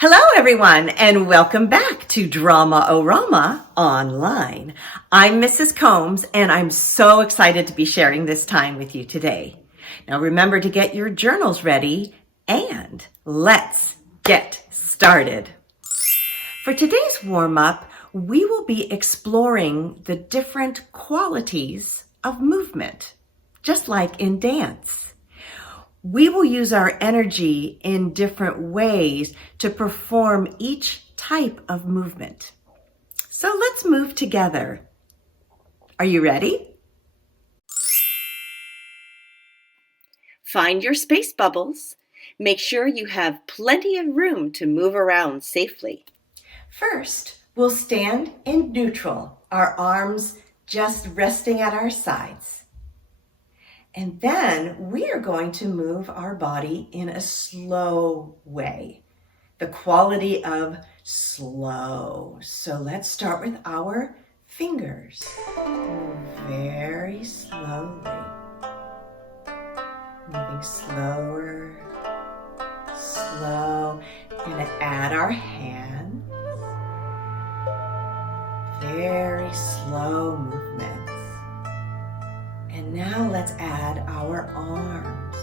Hello, everyone, and welcome back to Drama-O-Rama online. I'm Mrs. Combs, and I'm so excited to be sharing this time with you today. Now, remember to get your journals ready, and let's get started. For today's warm-up, we will be exploring the different qualities of movement, just like in dance. We will use our energy in different ways to perform each type of movement. So let's move together. Are you ready? Find your space bubbles. Make sure you have plenty of room to move around safely. First, we'll stand in neutral, our arms just resting at our sides. And then we are going to move our body in a slow way, the quality of slow. So let's start with our fingers. Move very slowly. Moving slower, slow. We're going to add our hands. Very slow movements. And now let's add our arms,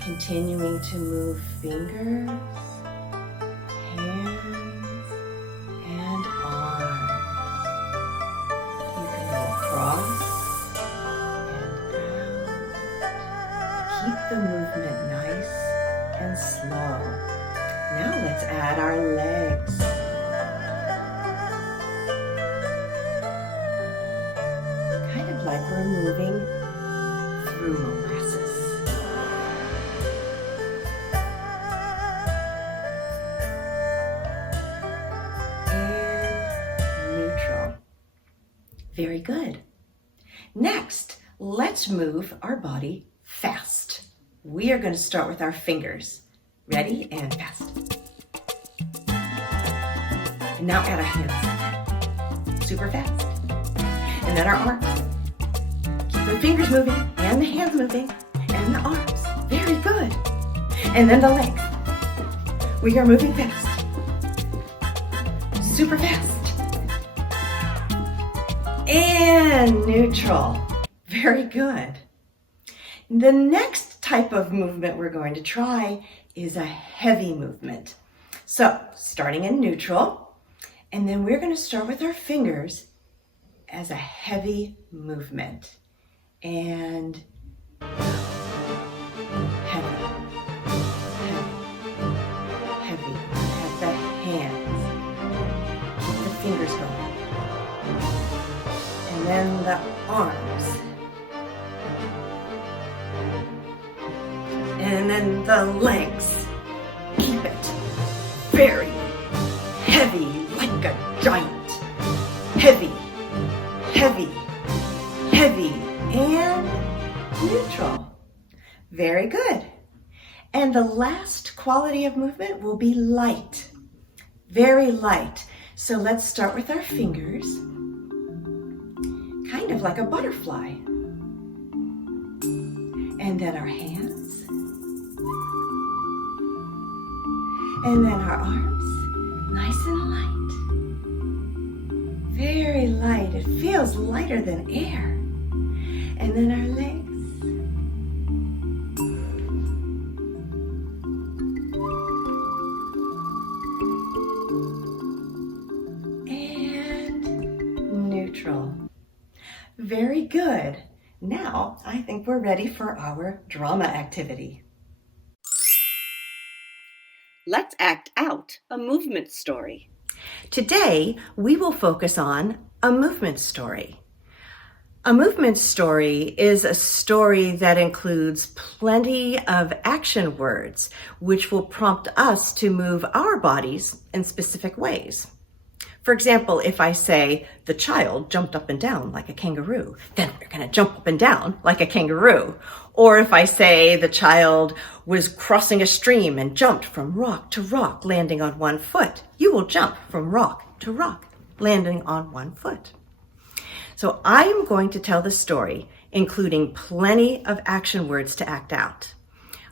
continuing to move fingers, hands, and arms. You can go across and out. Keep the movement nice and slow. Now let's add our legs. Kind of like we're moving through molasses. And neutral. Very good. Next, let's move our body fast. We are going to start with our fingers. Ready and fast. And now add our hands. Super fast. And then our arms. Keep the fingers moving, and the hands moving, and the arms. Very good. And then the legs. We are moving fast. Super fast. And neutral. Very good. The next type of movement we're going to try is a heavy movement. So, starting in neutral, and then we're going to start with our fingers as a heavy movement. And heavy, heavy. Have the hands. Keep the fingers going. And then the arms. And then the legs. Keep it very heavy, like a giant. Heavy, heavy, heavy, and neutral. Very good. And the last quality of movement will be light. Very light. So let's start with our fingers, kind of like a butterfly. And then our hands. And then our arms, nice and light. Very light. It feels lighter than air. And then our legs. And neutral. Very good. Now, I think we're ready for our drama activity. Let's act out a movement story. Today, we will focus on a movement story. A movement story is a story that includes plenty of action words, which will prompt us to move our bodies in specific ways. For example, if I say, the child jumped up and down like a kangaroo, then we're going to jump up and down like a kangaroo. Or if I say the child was crossing a stream and jumped from rock to rock, landing on one foot, you will jump from rock to rock, landing on one foot. So I am going to tell the story, including plenty of action words to act out.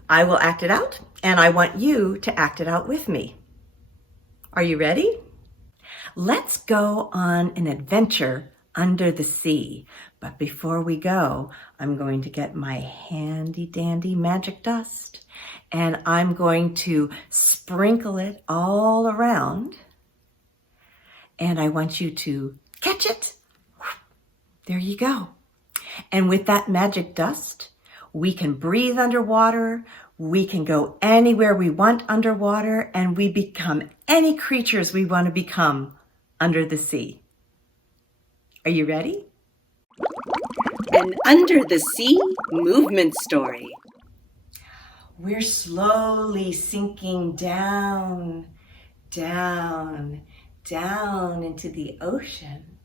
I will act it out, and I want you to act it out with me. Are you ready? Let's go on an adventure under the sea. But before we go, I'm going to get my handy dandy magic dust and I'm going to sprinkle it all around. And I want you to catch it. There you go. And with that magic dust, we can breathe underwater. We can go anywhere we want underwater, and we become any creatures we want to become under the sea. Are you ready? An under the sea movement story. We're slowly sinking down, down, down into the ocean,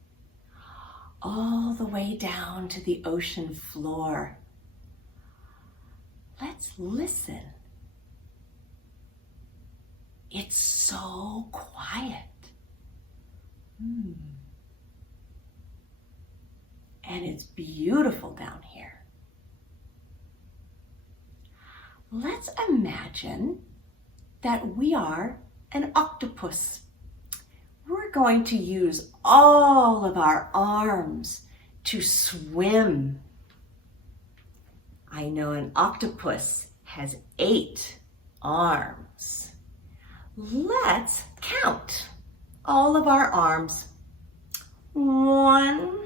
all the way down to the ocean floor. Let's listen. It's so quiet. And it's beautiful down here. Let's imagine that we are an octopus. We're going to use all of our arms to swim. I know an octopus has 8 arms. Let's count all of our arms. 1,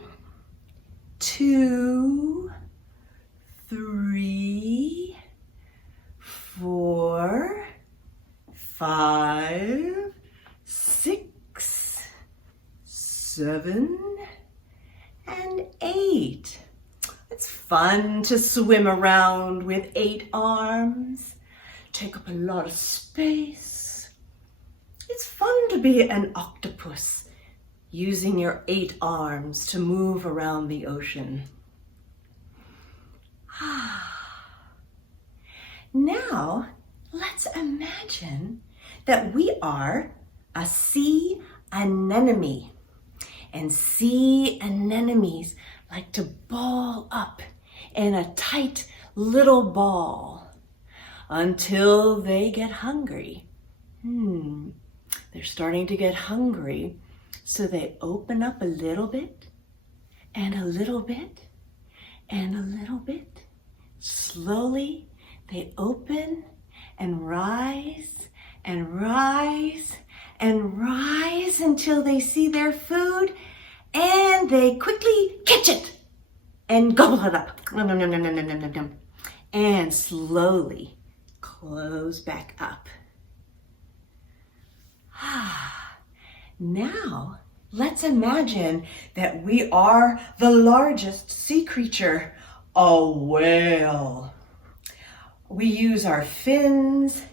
2, 3, 4, 5, 6, 7, and 8. It's fun to swim around with 8 arms. Take up a lot of space. It's fun to be an octopus, using your 8 arms to move around the ocean. Now, let's imagine that we are a sea anemone. And sea anemones like to ball up in a tight little ball until they get hungry. They're starting to get hungry, so they open up a little bit, and a little bit, and a little bit. Slowly, they open and rise, and rise, and rise until they see their food, and they quickly catch it and gobble it up. And slowly close back up. Now, let's imagine that we are the largest sea creature, a whale. We use our fins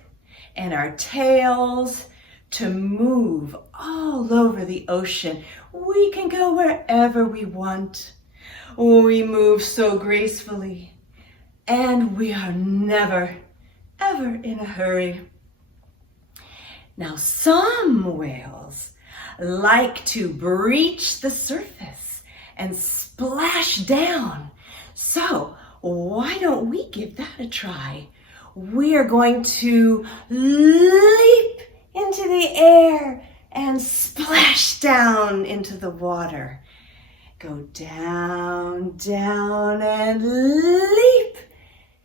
and our tails to move all over the ocean. We can go wherever we want. We move so gracefully, and we are never, ever in a hurry. Now, some whales like to breach the surface and splash down. So why don't we give that a try? We are going to leap into the air and splash down into the water. Go down, down, and leap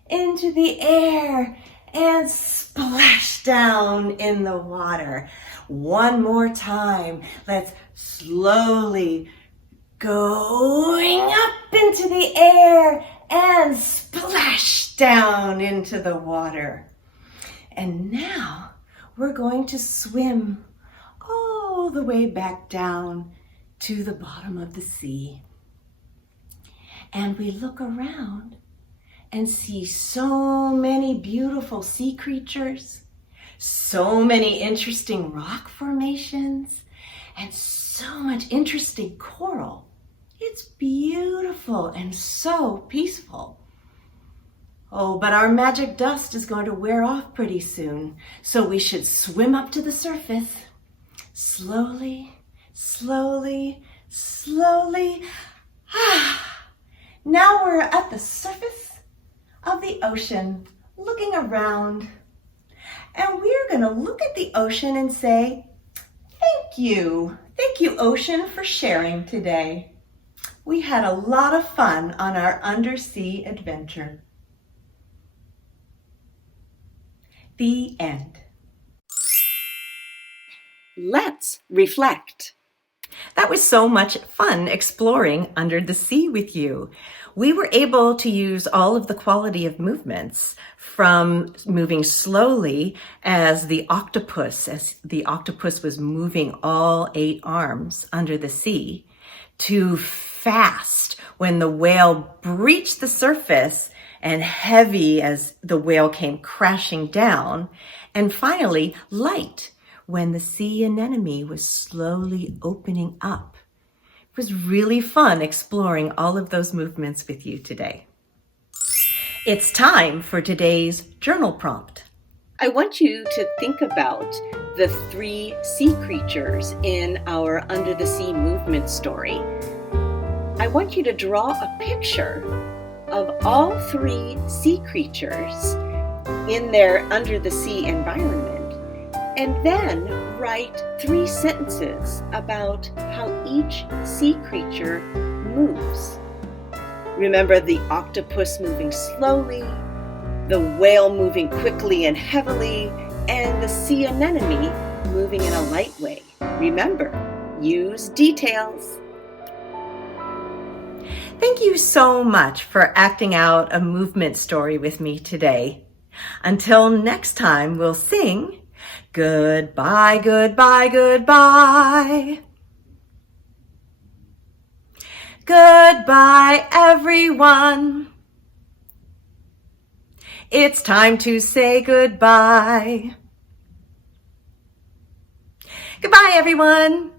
into the air and splash down in the water. One more time. Let's slowly going up into the air and splash down into the water. And now we're going to swim all the way back down to the bottom of the sea. And we look around and see so many beautiful sea creatures, so many interesting rock formations, and so much interesting coral. It's beautiful and so peaceful. Oh, but our magic dust is going to wear off pretty soon, so we should swim up to the surface. Slowly, slowly, slowly. Now we're at the surface of the ocean, looking around. And we're going to look at the ocean and say, Thank you. Thank you, Ocean, for sharing today. We had a lot of fun on our undersea adventure. The end. Let's reflect. That was so much fun exploring under the sea with you. We were able to use all of the quality of movements, from moving slowly as the octopus was moving all 8 arms under the sea, to fast when the whale breached the surface and heavy as the whale came crashing down, and finally light when the sea anemone was slowly opening up. It was really fun exploring all of those movements with you today. It's time for today's journal prompt. I want you to think about the 3 sea creatures in our Under the Sea movement story. I want you to draw a picture of all 3 sea creatures in their under the sea environment, and then write 3 sentences about how each sea creature moves. Remember the octopus moving slowly, the whale moving quickly and heavily, and the sea anemone moving in a light way. Remember, use details. Thank you so much for acting out a movement story with me today. Until next time, we'll sing goodbye, goodbye, goodbye. Goodbye, everyone. It's time to say goodbye. Goodbye, everyone.